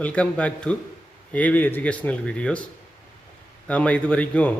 Welcome back to AV educational videos. நாம் இது வரைக்கும்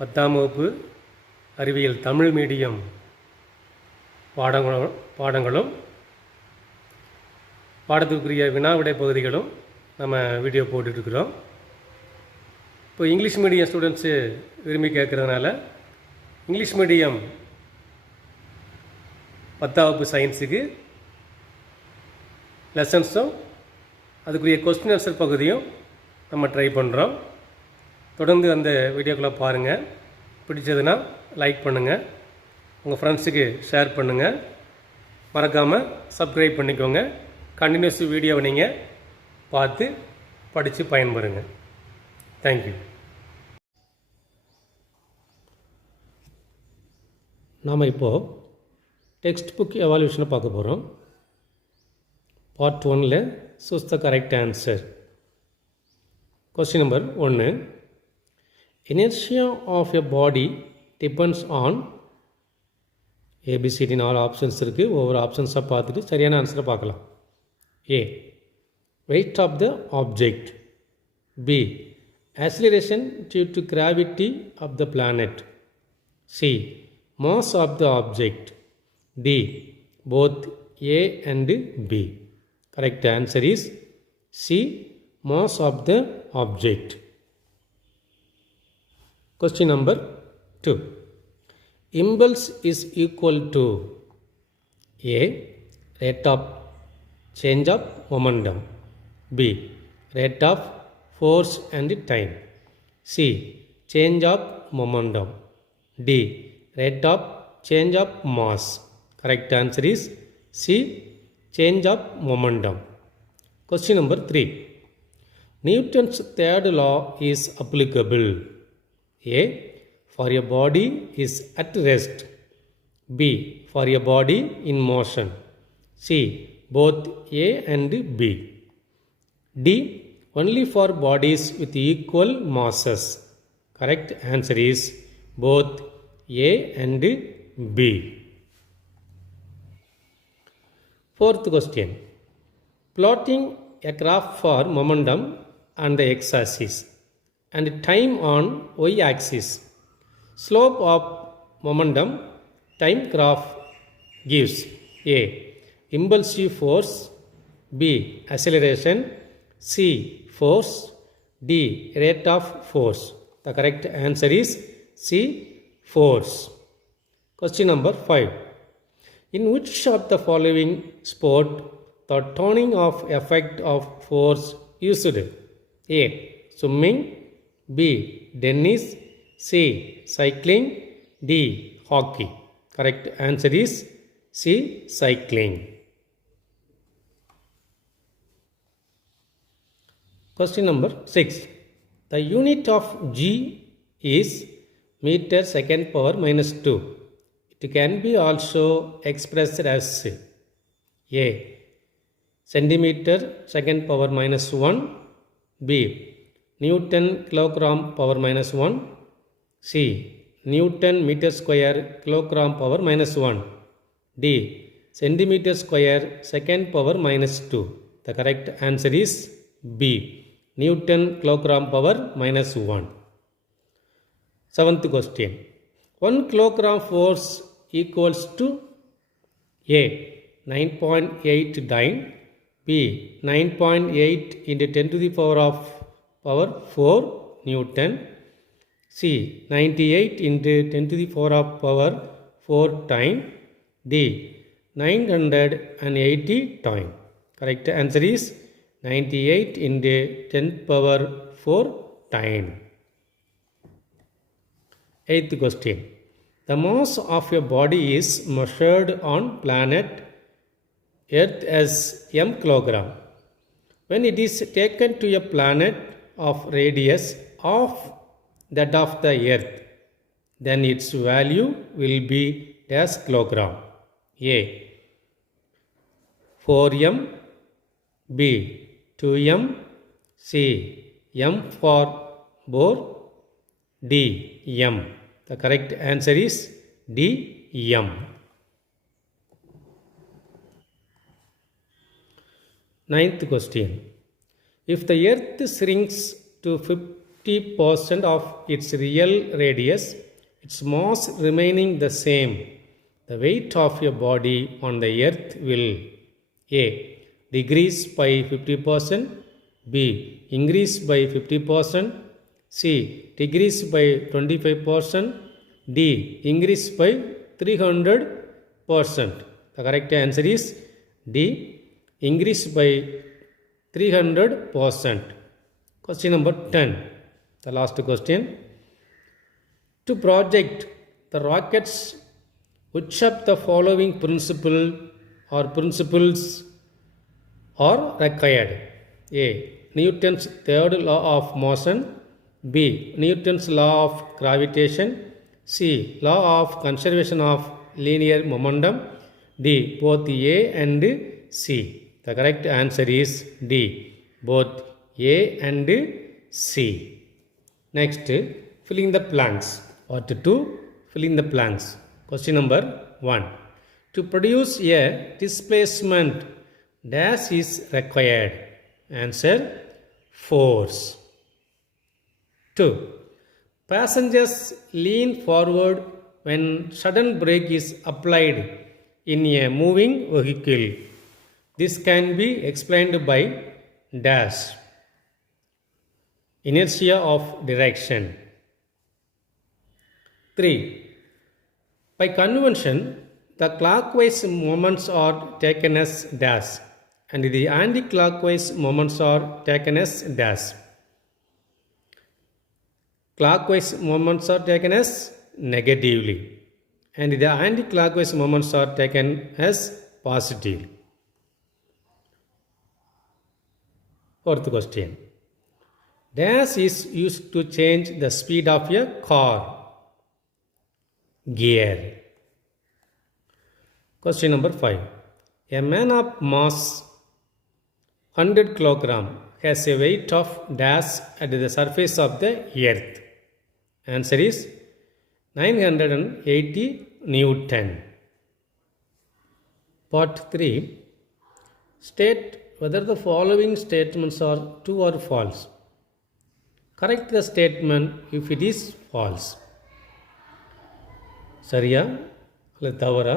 10ஆம் வகுப்பு அறிவியல் தமிழ் மீடியம் பாடங்களும் பாடத்துக்குரிய வினாவிடை பகுதிகளும் நம்ம வீடியோ போட்டுட்ருக்குறோம். இப்போ இங்கிலீஷ் மீடியம் ஸ்டூடெண்ட்ஸு விரும்பி கேட்குறதுனால இங்கிலீஷ் மீடியம் 10ஆம் வகுப்பு சயின்ஸுக்கு லெசன்ஸும் அதுக்குரிய கொஸ்டின் ஆன்சர் பகுதியும் நம்ம ட்ரை பண்ணுறோம். தொடர்ந்து அந்த வீடியோக்களை பாருங்கள். பிடிச்சதுன்னா லைக் பண்ணுங்கள், உங்கள் ஃப்ரெண்ட்ஸுக்கு ஷேர் பண்ணுங்கள், மறக்காமல் சப்ஸ்கிரைப் பண்ணிக்கோங்க. கண்டினியூஸ் வீடியோவை நீங்கள் பார்த்து படித்து பயன்பெறுங்க. தேங்க்யூ. நாம் இப்போது டெக்ஸ்ட் புக் எவால்யூஷனை பார்க்க போகிறோம். பார்ட் 1ல் choose the correct answer. Question number 1. Inertia of a body depends on ABCD 4 options இருக்குது. ஒவ்வொரு ஆப்ஷன்ஸாக பார்த்துட்டு சரியான ஆன்சரை பார்க்கலாம். A. Weight of the object. B. Acceleration due to gravity of the planet. C. Mass of the object. D. Both A and B. Correct answer is C. Mass of the object. Question number 2. Impulse is equal to A. Rate of change of momentum. B. Rate of force and time. C. Change of momentum. D. Rate of change of mass. Correct answer is C. Change of momentum. Question number 3. Newton's third law is applicable. A. For a body is at rest. B. For a body in motion. C. Both A and B. D. Only for bodies with equal masses. Correct answer is both A and B. Fourth question. Plotting a graph for momentum on the x-axis and time on y-axis. Slope of momentum time graph gives A. Impulsive force. B. Acceleration. C. Force. D. Rate of force. The correct answer is C. Force. Question number 5. In which of the following sport the turning of effect of force used? A. Swimming. B. Tennis. C. Cycling. D. Hockey. Correct answer is C. Cycling. Question number 6. The unit of G is meter second power minus 2. It can be also expressed as A. Centimeter second power minus 1. B. Newton kilogram power minus 1. C. Newton meter square kilogram power minus 1. D. Centimeter square second power minus 2. The correct answer is B. Newton kilogram power minus 1. Seventh question. 1 kilogram force equals to A. 9.8 dyne. B. 9.8 into 10 to the power 4 Newton. C. 98 into 10 to the power 4 time. D. 980 time. Correct answer is 98 into 10 power 4 time. Eighth question. The mass of a body is measured on planet Earth as m kilogram. When it is taken to a planet of radius of that of the Earth, then its value will be dash kilogram. A. 4m. B. 2m. C. m for bore. D. m. The correct answer is D. m. Ninth question. If the earth shrinks to 50% of its real radius, its mass remaining the same, the weight of your body on the earth will A. Decrease by 50%, B. Increase by 50%, C. Decrease by 25%, D. Increase by 300%. The correct answer is D. Increase by 300%. Question number 10. The last question. To project the rockets, which of the following principles are required? A. Newton's third law of motion. B. Newton's law of gravitation. C. Law of conservation of linear momentum. D. Both A and C. The correct answer is D. Both A and C. Next, filling the blanks. Part 2, filling the blanks. Question number 1. To produce a displacement, dash is required. Answer, force. 2. Passengers lean forward when sudden brake is applied in a moving vehicle. This can be explained by dash. Inertia of direction. 3. By convention, the clockwise moments are taken as dash and the anti-clockwise moments are taken as dash. Clockwise moments are taken as negatively and the anti-clockwise moments are taken as positive. Fourth question. Dash is used to change the speed of a car. Gear. Question number 5. A man of mass 100 kg has a weight of dash at the surface of the earth. Answer is 980 Newton. Part 3. State whether the following statements are true or false. Correct the statement if it is false. சரியா அல்லது தவறா?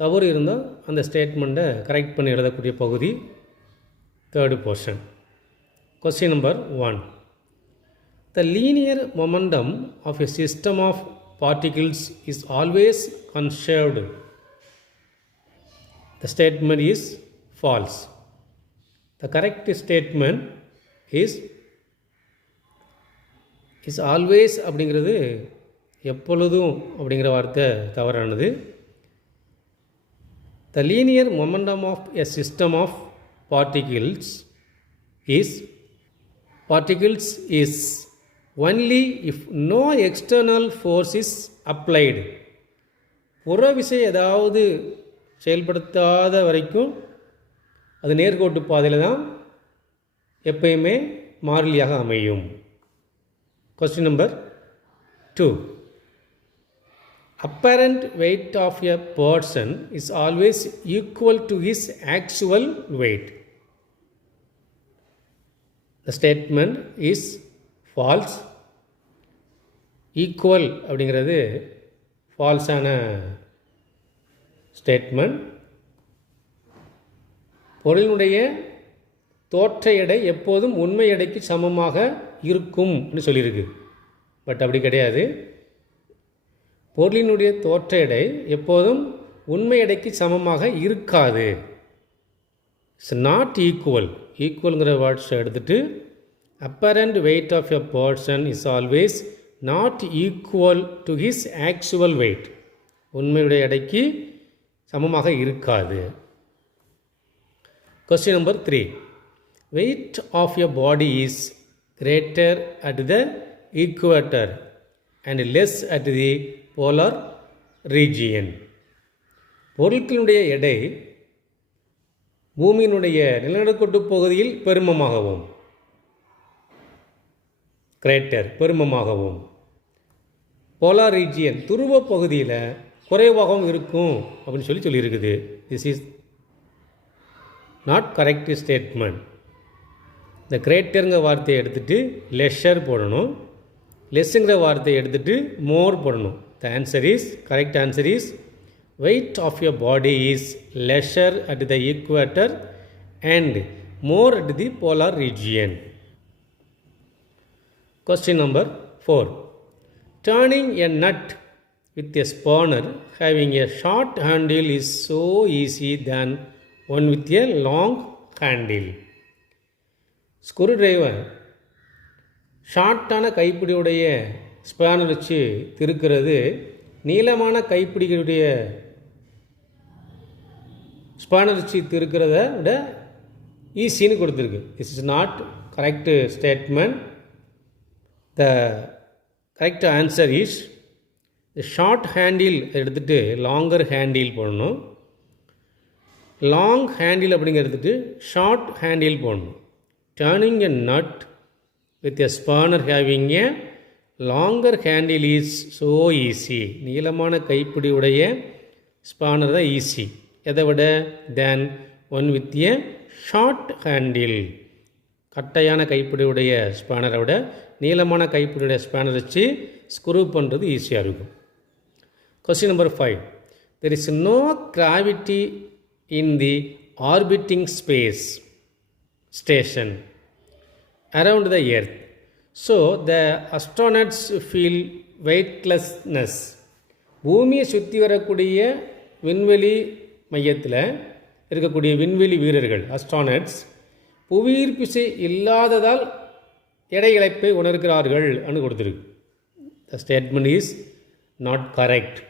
தவறு இருந்தால் அந்த ஸ்டேட்மெண்ட்டை correct பண்ணி எழுதக்கூடிய பகுதி third portion. Question number 1. The linear momentum of a system of particles is always conserved. The statement is false. The correct statement is always அப்படிங்கிறது எப்பொழுதும் அப்படிங்கிற வார்த்தை தவறானது. The linear momentum of a system of particles is only if no external force is applied. புற விசை ஏதாவது செயல்படுத்தாத வரைக்கும் அது நேர்கோட்டு பாதையில் தான் எப்பயுமே மாறிலியாக அமையும். Question number 2. Apparent weight of a person is always equal to his actual weight. The statement is false. Equal அப்படிங்கிறது ஃபால்ஸான ஸ்டேட்மெண்ட். பொருளினுடைய தோற்ற எடை எப்போதும் உண்மை எடைக்கு சமமாக இருக்கும்னு சொல்லியிருக்கு. பட் அப்படி கிடையாது. பொருளினுடைய தோற்ற எடை எப்போதும் உண்மை எடைக்கு சமமாக இருக்காது. It's not equal. ஈக்குவல்ங்கிற வேர்ட்ஸை எடுத்துகிட்டு apparent weight of a person is always not equal to his actual weight. உண்மையுடைய எடைக்கு சமமாக இருக்காது. Question number 3. Weight of your body is greater at the equator and less at the polar region. பொருட்களுடைய எடை பூமியினுடைய நிலநடுக்கோட்டு பகுதியில் பெருமமாகவும், கிரேட்டர் பெருமமாகவும், போலார் ரீஜியன் துருவ பகுதியில் குறைவாகவும் இருக்கும் அப்படின்னு சொல்லியிருக்குது. This is not correct statement. இந்த கிரேட்டருங்கிற வார்த்தையை எடுத்துகிட்டு லெஷர் போடணும். லெஸ்ஸுங்கிற வார்த்தையை எடுத்துகிட்டு மோர் போடணும். The answer is correct answer is weight of your body is lesser at the equator and more at the polar region. Question number 4. Turning a nut with a spanner having a short handle is so easy than one with a long handle. Screwdriver ஷார்ட்டான கைப்பிடியுடைய spanner வச்சு திருக்கிறது நீளமான கைப்பிடிகளுடைய spanner வச்சு திருக்கிறத விட ஈஸின்னு கொடுத்துருக்கு. This is not correct statement. The correct answer is short handle எடுத்துகிட்டு லாங்கர் ஹேண்டில் போடணும். லாங் ஹேண்டில் அப்படிங்கிறதுக்கு ஷார்ட் ஹேண்டில் போடணும். Turning a nut with a spanner having a longer handle is so easy. நீளமான கைப்பிடியுடைய ஸ்பானர் தான் easy. எதை விட than one with a short handle. கட்டையான கைப்பிடியுடைய ஸ்பானரை விட நீளமான கைப்பிடியுடைய ஸ்பானர் வச்சு ஸ்க்ரூ பண்ணுறது ஈஸியாக இருக்கும். Question number 5. There is no gravity in the orbiting space station around the earth, so the astronauts feel weightlessness. பூமியை சுற்றி வரக்கூடிய விண்வெளி மையத்தில் இருக்கக்கூடிய விண்வெளி வீரர்கள் அஸ்ட்ரானட்ஸ் புவியீர்ப்பு விசை இல்லாததால் எடை இழப்பை உணர்கிறார்கள் என்று கொடுத்துருக்கு. The statement is not correct.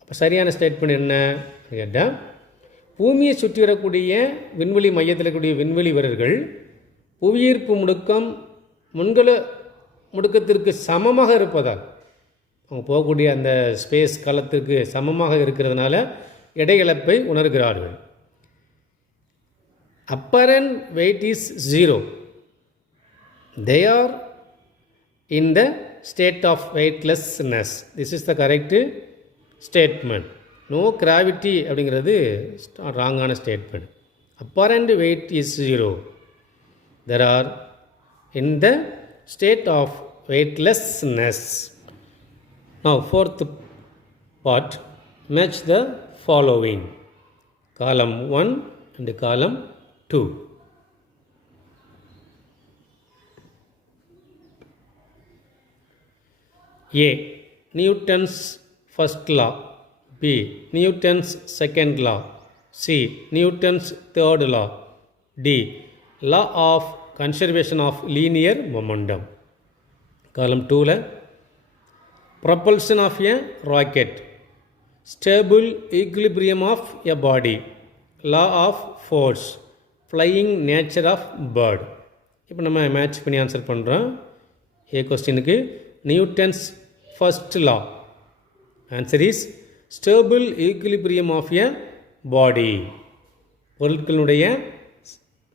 அப்போ சரியான ஸ்டேட்மெண்ட் என்ன கேட்டால், பூமியை சுற்றி வரக்கூடிய விண்வெளி மையத்தில் இருக்கக்கூடிய விண்வெளி வீரர்கள் புவியீர்ப்பு முடுக்கம் முன்கள முடுக்கத்திற்கு சமமாக இருப்பதால், அவங்க போகக்கூடிய அந்த ஸ்பேஸ் காலத்திற்கு சமமாக இருக்கிறதுனால எடை இழப்பை உணர்கிறார்கள். Apparent weight is 0. They are in the state of weightlessness. This is the correct statement. No gravity அப்படிங்கிறது ராங்கான statement. Apparent weight is 0. There are in the state of weightlessness. Now fourth part, match the following. Column 1 and column 2. A. Newton's first law. B. Newton's second law. C. Newton's third law. D. Law of conservation of linear momentum. Column 2 propulsion of a rocket, stable equilibrium of a body, law of force, flying nature of bird. இப்போ நம்ம match பண்ணி answer பண்ணுறோம். A கொஸ்டினுக்கு Newton's first law. Answer is stable equilibrium of a body. பொருட்களுடைய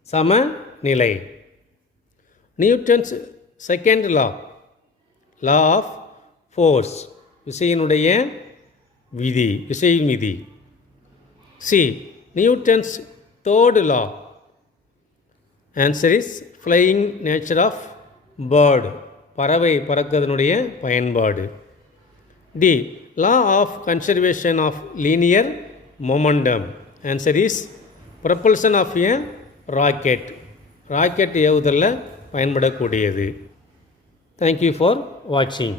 சமநிலை. Newton's second law, law of force, விசையினுடைய விதி, விசையின் விதி. C. Newton's third law. Answer is flying nature of bird, பறவை பறக்கிறதுனுடைய பயன்பாடு. D. Law of conservation of linear momentum. Answer is propulsion of a rocket, rocket ஏவுதலில் பயன்படக்கூடியது. தேங்க்யூ ஃபார் வாட்சிங்.